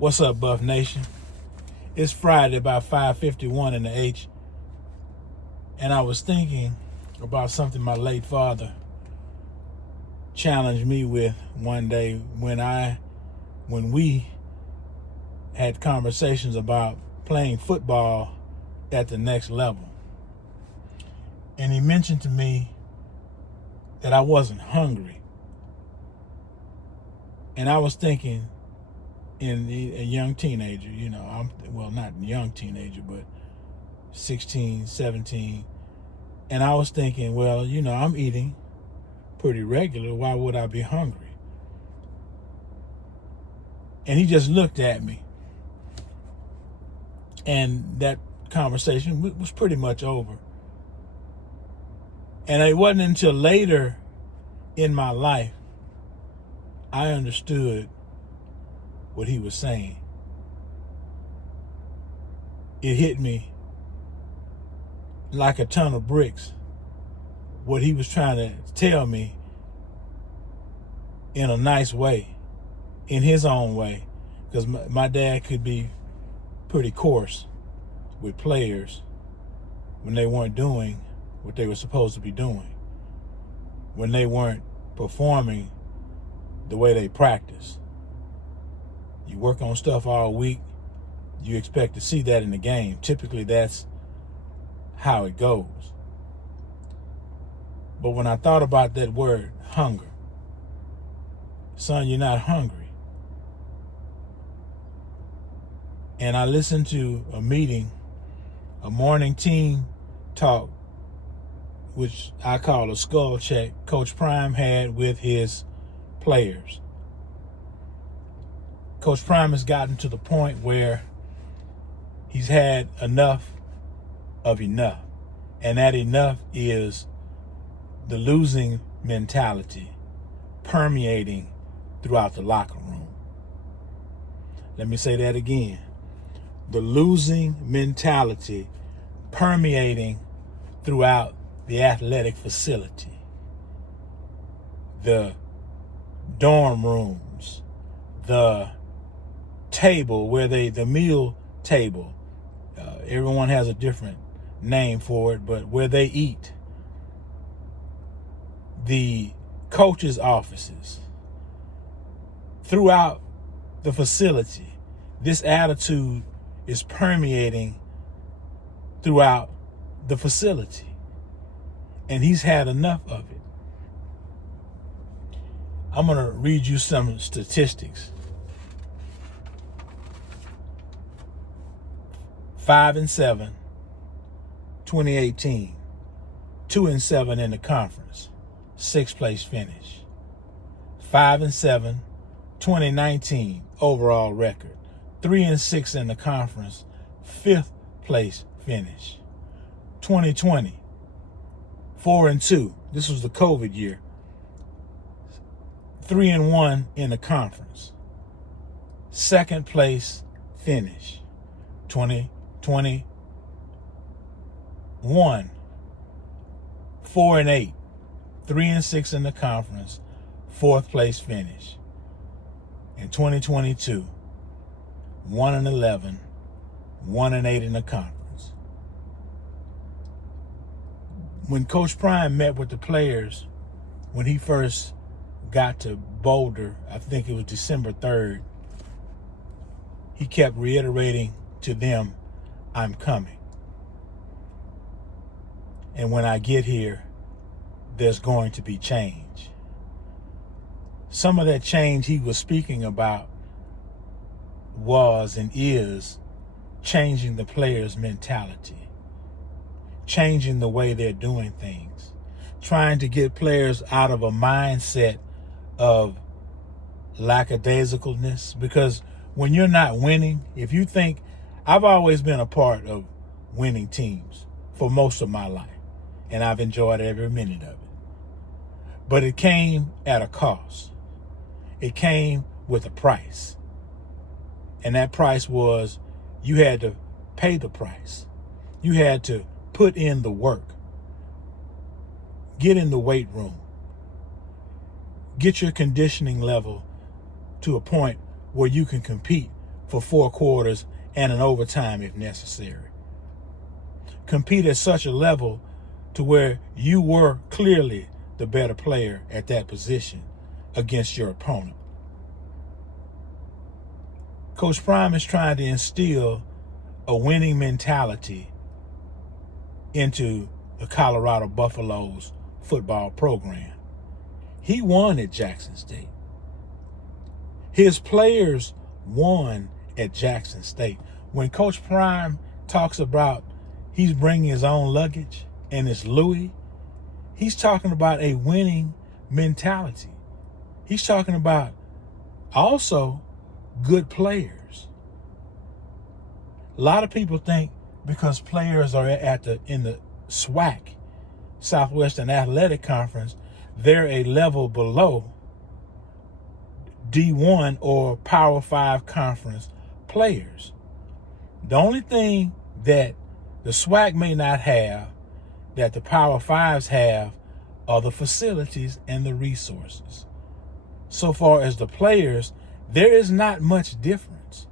What's up, Buff Nation? It's Friday, about 5:51 in the H, and I was thinking about something my late father challenged me with one day when we had conversations about playing football at the next level. And he mentioned to me that I wasn't hungry. And I was thinking, in a young teenager, not a young teenager, but 16, 17. And I was thinking, I'm eating pretty regular. Why would I be hungry? And he just looked at me. And that conversation was pretty much over. And it wasn't until later in my life I understood what he was saying. It hit me like a ton of bricks, what he was trying to tell me in a nice way, in his own way, because my dad could be pretty coarse with players when they weren't doing what they were supposed to be doing, when they weren't performing the way they practice. You work on stuff all week, you expect to see that in the game. Typically, that's how it goes. But when I thought about that word, hunger, son, you're not hungry. And I listened to a meeting, a morning team talk, which I call a skull check, Coach Prime had with his players. Coach Prime has gotten to the point where he's had enough of enough. And that enough is the losing mentality permeating throughout the locker room. Let me say that again. The losing mentality permeating throughout the athletic facility, the dorm rooms, the table where the meal table, everyone has a different name for it, but where they eat, the coaches' offices, throughout the facility, this attitude is permeating throughout the facility, and he's had enough of it. I'm going to read you some statistics. 5-7, 2018, 2-7 in the conference, 6th place finish. 5-7, 2019 overall record, 3-6 in the conference, 5th place finish. 2020, 4-2. This was the COVID year. 3-1 in the conference, 2nd place finish. 2021, 4-8, 3-6 in the conference, 4th place finish. In 2022, 1-11, 1-8 in the conference. When Coach Prime met with the players, when he first got to Boulder, I think it was December 3rd, he kept reiterating to them, I'm coming. And when I get here, there's going to be change. Some of that change he was speaking about was and is changing the players' mentality, changing the way they're doing things, trying to get players out of a mindset of lackadaisicalness. Because when you're not winning, if you think, I've always been a part of winning teams for most of my life, and I've enjoyed every minute of it. But it came at a cost. It came with a price. And that price was you had to pay the price. You had to put in the work. Get in the weight room. Get your conditioning level to a point where you can compete for 4 quarters and an overtime if necessary. Compete at such a level to where you were clearly the better player at that position against your opponent. Coach Prime is trying to instill a winning mentality into the Colorado Buffaloes football program. He won at Jackson State. His players won at Jackson State. When Coach Prime talks about he's bringing his own luggage and it's Louis, he's talking about a winning mentality. He's talking about also good players. A lot of people think because players are in the SWAC, Southwestern Athletic Conference, they're a level below D1 or Power 5 conference players. The only thing that the SWAC may not have that the Power 5s have are the facilities and the resources. So far as the players, there is not much difference.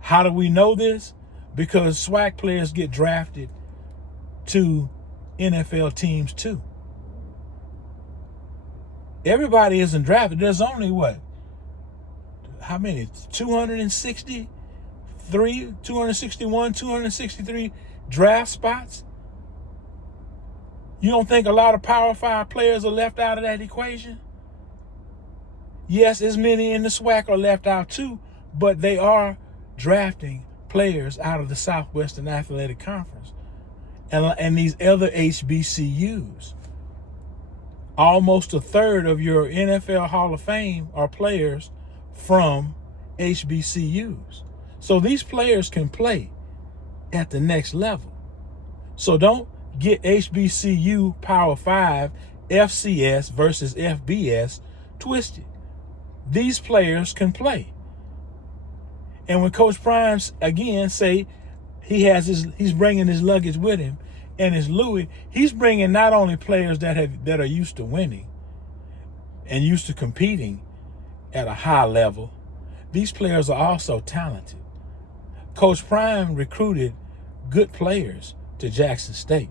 How do we know this? Because SWAC players get drafted to NFL teams too. Everybody isn't drafted. There's only how many? 261, 263 draft spots? You don't think a lot of Power 5 players are left out of that equation? Yes, as many in the SWAC are left out too, but they are drafting players out of the Southwestern Athletic Conference and these other HBCUs. Almost a third of your NFL Hall of Fame are players from HBCUs. So these players can play at the next level. So don't get HBCU Power 5, FCS versus FBS twisted. These players can play. And when Coach Prime, again, say he's bringing his luggage with him, and it's Louis, he's bringing not only players that are used to winning and used to competing at a high level, these players are also talented. Coach Prime recruited good players to Jackson State.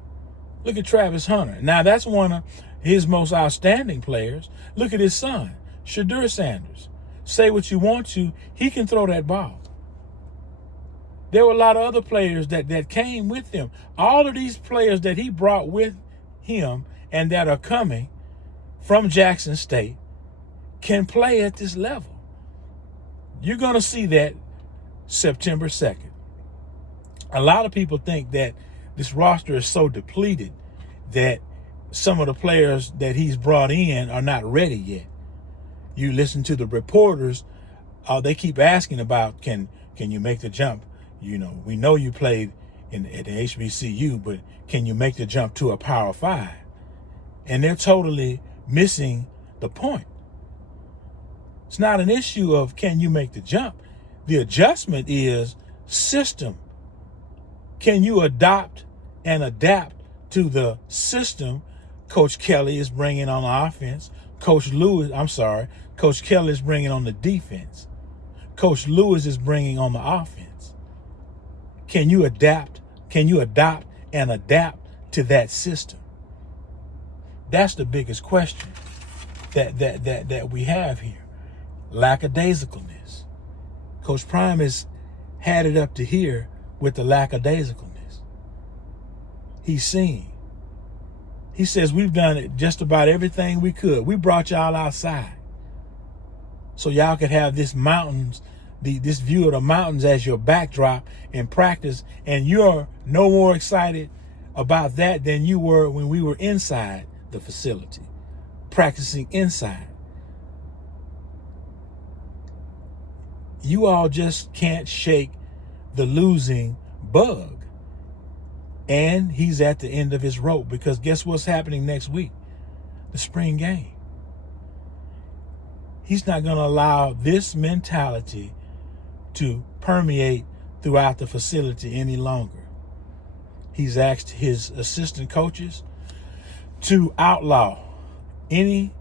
Look at Travis Hunter. Now, that's one of his most outstanding players. Look at his son, Shadur Sanders. Say what you want to, he can throw that ball. There were a lot of other players that came with him. All of these players that he brought with him and that are coming from Jackson State can play at this level. You're going to see that September 2nd. A lot of people think that this roster is so depleted that some of the players that he's brought in are not ready yet. You listen to the reporters, they keep asking about, can you make the jump? You know, we know you played at the HBCU, but can you make the jump to a Power 5? And they're totally missing the point. It's not an issue of can you make the jump. The adjustment is system. Can you adopt and adapt to the system Coach Kelly is bringing on the offense? Coach Kelly is bringing on the defense. Coach Lewis is bringing on the offense. Can you adapt? Can you adopt and adapt to that system? That's the biggest question that we have here. Lackadaisicalness. Coach Prime has had it up to here with the lackadaisicalness. He's seeing. He says we've done it just about everything we could. We brought y'all outside so y'all could have this view of the mountains as your backdrop in practice, and you're no more excited about that than you were when we were inside the facility, practicing inside. You all just can't shake the losing bug. And he's at the end of his rope, because guess what's happening next week? The spring game. He's not going to allow this mentality to permeate throughout the facility any longer. He's asked his assistant coaches to outlaw any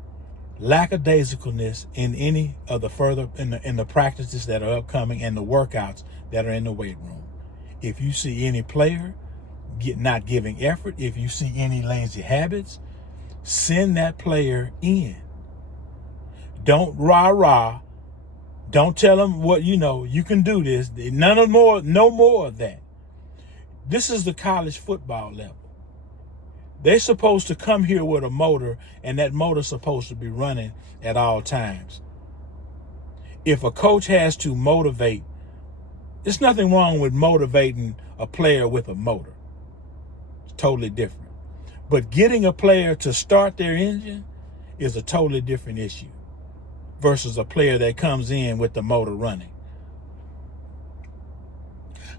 lackadaisicalness in any of the further in the practices that are upcoming and the workouts that are in the weight room. If you see any player not giving effort, if you see any lazy habits, send that player in. Don't rah-rah. Don't tell them what, you can do this. No more of that. This is the college football level. They're supposed to come here with a motor, and that motor's supposed to be running at all times. If a coach has to motivate, there's nothing wrong with motivating a player with a motor. It's totally different. But getting a player to start their engine is a totally different issue versus a player that comes in with the motor running.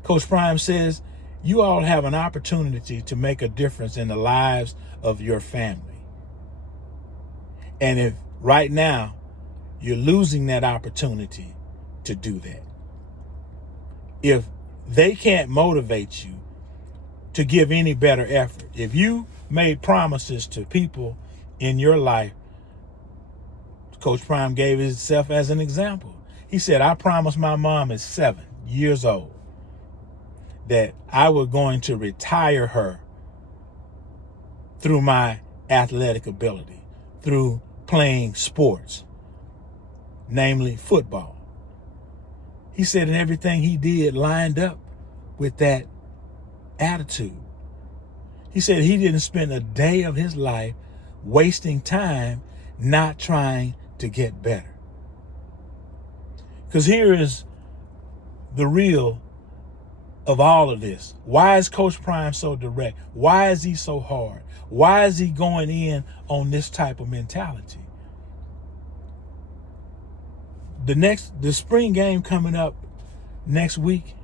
Coach Prime says, you all have an opportunity to make a difference in the lives of your family. And if right now you're losing that opportunity to do that, if they can't motivate you to give any better effort, if you made promises to people in your life, Coach Prime gave himself as an example. He said, I promised my mom at 7 years old that I was going to retire her through my athletic ability, through playing sports, namely football. He said, and everything he did lined up with that attitude. He said he didn't spend a day of his life wasting time not trying to get better. Because here is the real of all of this. Why is Coach Prime so direct? Why is he so hard? Why is he going in on this type of mentality? The spring game coming up next week,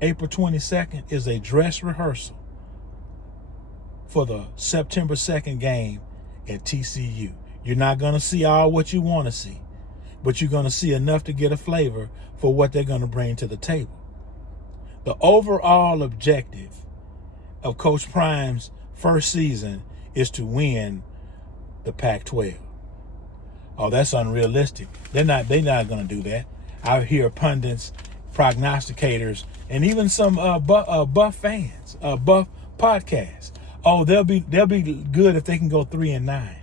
April 22nd, is a dress rehearsal for the September 2nd game at TCU. You're not going to see all what you want to see, but you're going to see enough to get a flavor for what they're going to bring to the table. The overall objective of Coach Prime's first season is to win the Pac-12. Oh, that's unrealistic. They're not going to do that. I hear pundits, prognosticators, and even some Buff fans, Buff podcasts. Oh, they'll be good if they can go 3-9.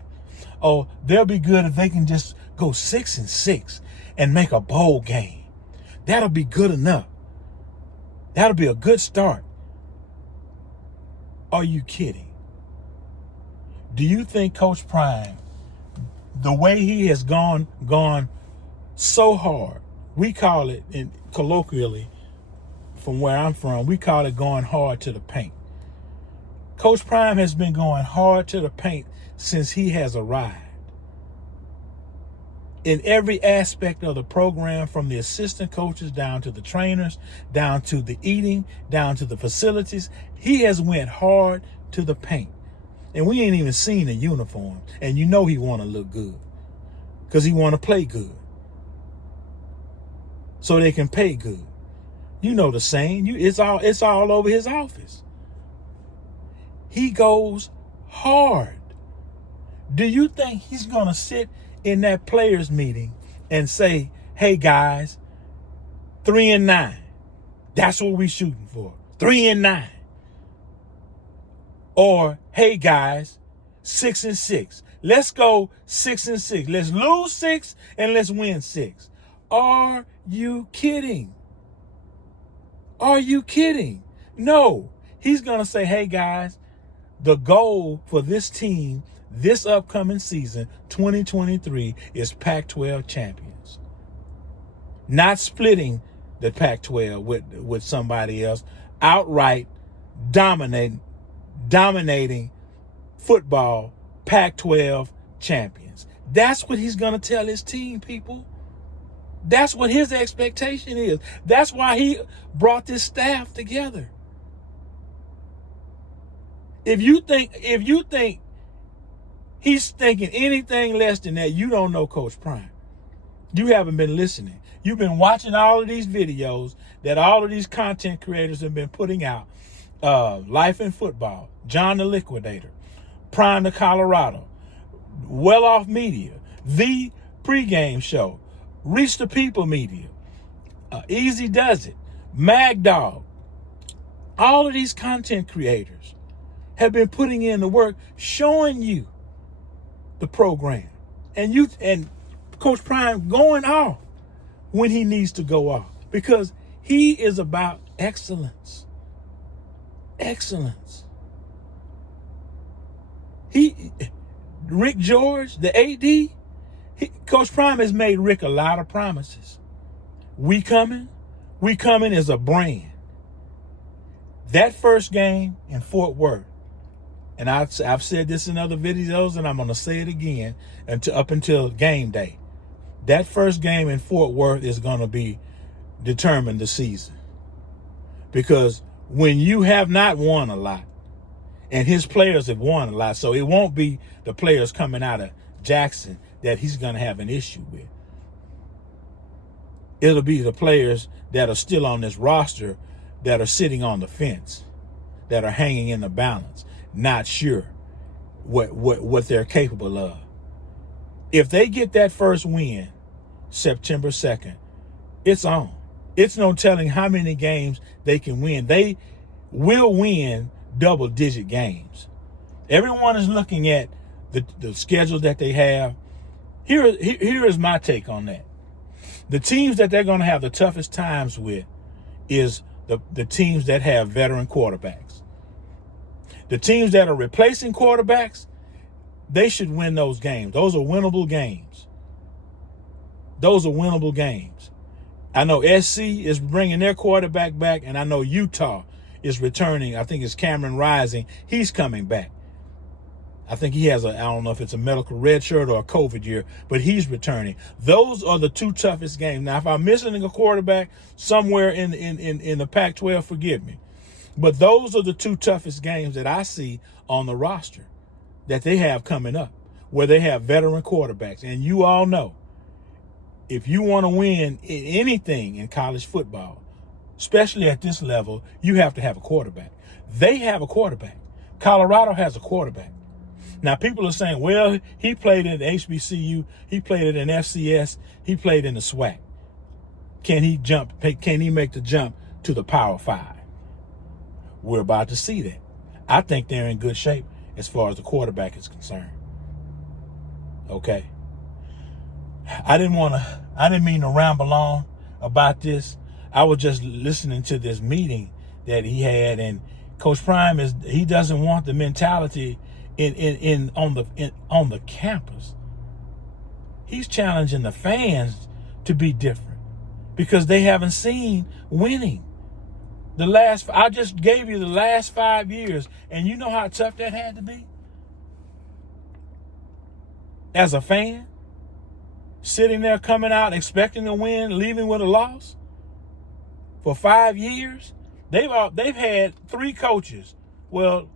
Oh, they'll be good if they can just go 6-6 and make a bowl game. That'll be good enough. That'll be a good start. Are you kidding? Do you think Coach Prime, the way he has gone so hard, we call it, colloquially, from where I'm from, we call it going hard to the paint. Coach Prime has been going hard to the paint since he has arrived. In every aspect of the program, from the assistant coaches down to the trainers, down to the eating, down to the facilities, he has went hard to the paint. And we ain't even seen a uniform. And you know he want to look good because he want to play good so they can pay good. You know the saying, it's all over his office. He goes hard. Do you think he's going to sit in that players meeting and say, hey guys, 3-9. That's what we shooting for. 3-9. Or, hey guys, 6-6. Let's go 6-6. Let's lose 6 and let's win 6. Are you kidding? Are you kidding? No. He's going to say, hey guys, the goal for this team this upcoming season, 2023, is Pac-12 champions. Not splitting the Pac-12 with somebody else. Outright dominating football, Pac-12 champions. That's what he's going to tell his team, people. That's what his expectation is. That's why he brought this staff together. If you think he's thinking anything less than that, you don't know Coach Prime. You haven't been listening. You've been watching all of these videos that all of these content creators have been putting out. Life in Football, John the Liquidator, Prime the Colorado, Well Off Media. The Pregame Show, Reach the People Media, Easy Does It, Mag Dog. All of these content creators have been putting in the work, showing you the program. And Coach Prime going off when he needs to go off, because he is about excellence. Excellence. Rick George, the AD, Coach Prime has made Rick a lot of promises. We coming as a brand. That first game in Fort Worth, and I've said this in other videos, and I'm going to say it again up until game day. That first game in Fort Worth is going to determine the season. Because when you have not won a lot, and his players have won a lot, so it won't be the players coming out of Jackson that he's going to have an issue with. It'll be the players that are still on this roster that are sitting on the fence, that are hanging in the balance, not sure what they're capable of. If they get that first win September 2nd, it's on. It's no telling how many games they can win. They will win double-digit games. Everyone is looking at the schedule that they have. Here is my take on that. The teams that they're going to have the toughest times with is the teams that have veteran quarterbacks. The teams that are replacing quarterbacks, they should win those games. Those are winnable games. Those are winnable games. I know SC is bringing their quarterback back, and I know Utah is returning. I think it's Cameron Rising. He's coming back. I think he has I don't know if it's a medical red shirt or a COVID year, but he's returning. Those are the two toughest games. Now, if I'm missing a quarterback somewhere in the Pac-12, forgive me. But those are the two toughest games that I see on the roster that they have coming up, where they have veteran quarterbacks. And you all know, if you want to win anything in college football, especially at this level, you have to have a quarterback. They have a quarterback. Colorado has a quarterback. Now, people are saying, well, he played at HBCU, he played at an FCS, he played in the SWAC. Can he jump? Can he make the jump to the Power 5? We're about to see that. I think they're in good shape as far as the quarterback is concerned. Okay. I didn't mean to ramble on about this. I was just listening to this meeting that he had, and Coach Prime he doesn't want the mentality on the campus. He's challenging the fans to be different because they haven't seen winning. I just gave you the last 5 years, and you know how tough that had to be? As a fan, sitting there coming out expecting to win, leaving with a loss for 5 years. They've had 3 coaches. Well,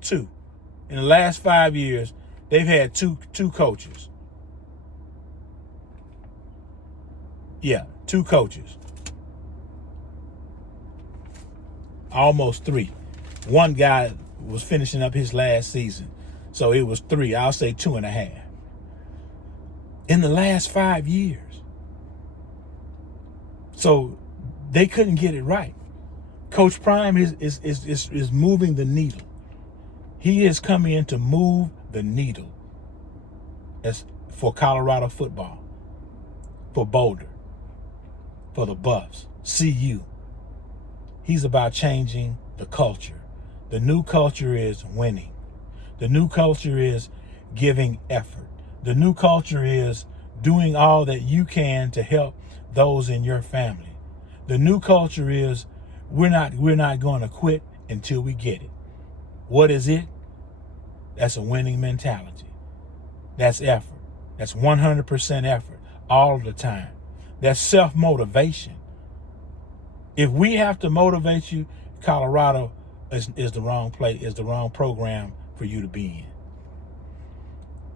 two. In the last 5 years, they've had two coaches. Yeah, 2 coaches. Almost 3. One guy was finishing up his last season, so it was 3. I'll say 2.5. In the last 5 years. So they couldn't get it right. Coach Prime is moving the needle. He is coming in to move the needle as for Colorado football, for Boulder, for the Buffs, CU. He's about changing the culture. The new culture is winning. The new culture is giving effort. The new culture is doing all that you can to help those in your family. The new culture is we're not going to quit until we get it. What is it? That's a winning mentality. That's effort. That's 100% effort all the time. That's self-motivation. If we have to motivate you, Colorado is the wrong place, is the wrong program for you to be in.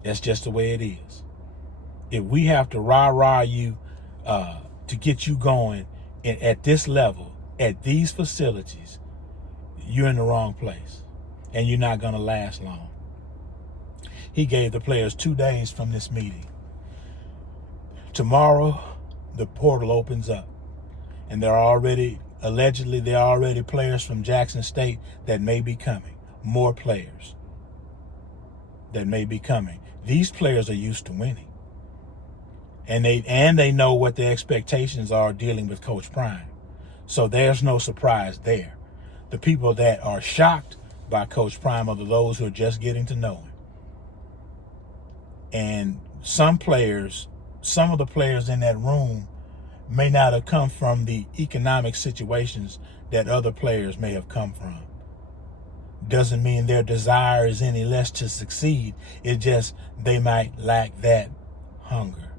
That's just the way it is. If we have to rah-rah you to get you going at this level, at these facilities, you're in the wrong place. And you're not going to last long. he gave the players 2 days from this meeting. Tomorrow, the portal opens up, and allegedly there are already players from Jackson State that may be coming. More players that may be coming. These players are used to winning, and they know what the expectations are dealing with Coach Prime. So there's no surprise there. The people that are shocked by Coach Prime are those who are just getting to know him. And some of the players in that room may not have come from the economic situations that other players may have come from. Doesn't mean their desire is any less to succeed. It's just they might lack that hunger,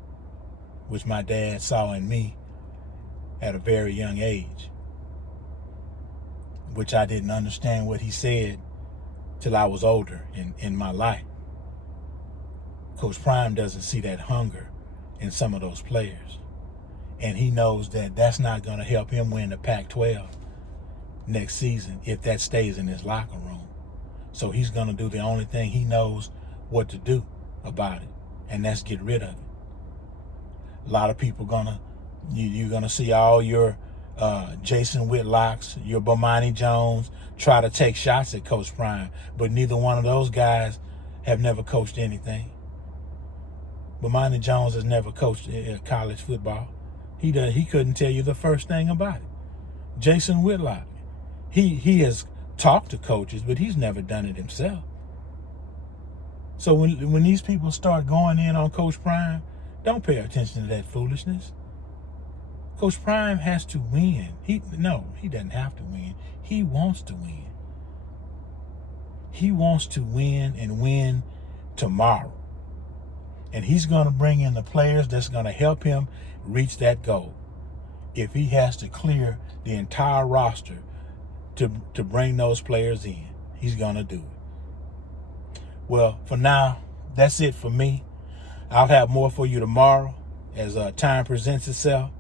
which my dad saw in me at a very young age, which I didn't understand what he said till I was older in my life. Coach Prime doesn't see that hunger in some of those players. And he knows that that's not going to help him win the Pac-12 next season if that stays in his locker room. So he's going to do the only thing he knows what to do about it, and that's get rid of it. A lot of people you're going to see all your Jason Whitlocks, your Bomani Jones try to take shots at Coach Prime, but neither one of those guys have never coached anything. Bomani Jones has never coached college football. He couldn't tell you the first thing about it. Jason Whitlock, he has talked to coaches, but he's never done it himself. So when these people start going in on Coach Prime, don't pay attention to that foolishness. Coach Prime has to win. He doesn't have to win. He wants to win. He wants to win and win tomorrow. And he's going to bring in the players that's going to help him reach that goal. If he has to clear the entire roster to bring those players in, he's going to do it. Well, for now, that's it for me. I'll have more for you tomorrow as time presents itself.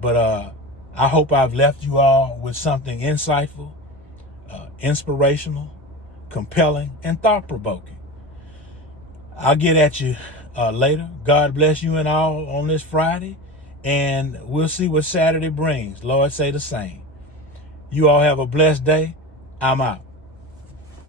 But I hope I've left you all with something insightful, inspirational, compelling, and thought-provoking. I'll get at you later. God bless you and all on this Friday, and we'll see what Saturday brings. Lord say the same. You all have a blessed day. I'm out.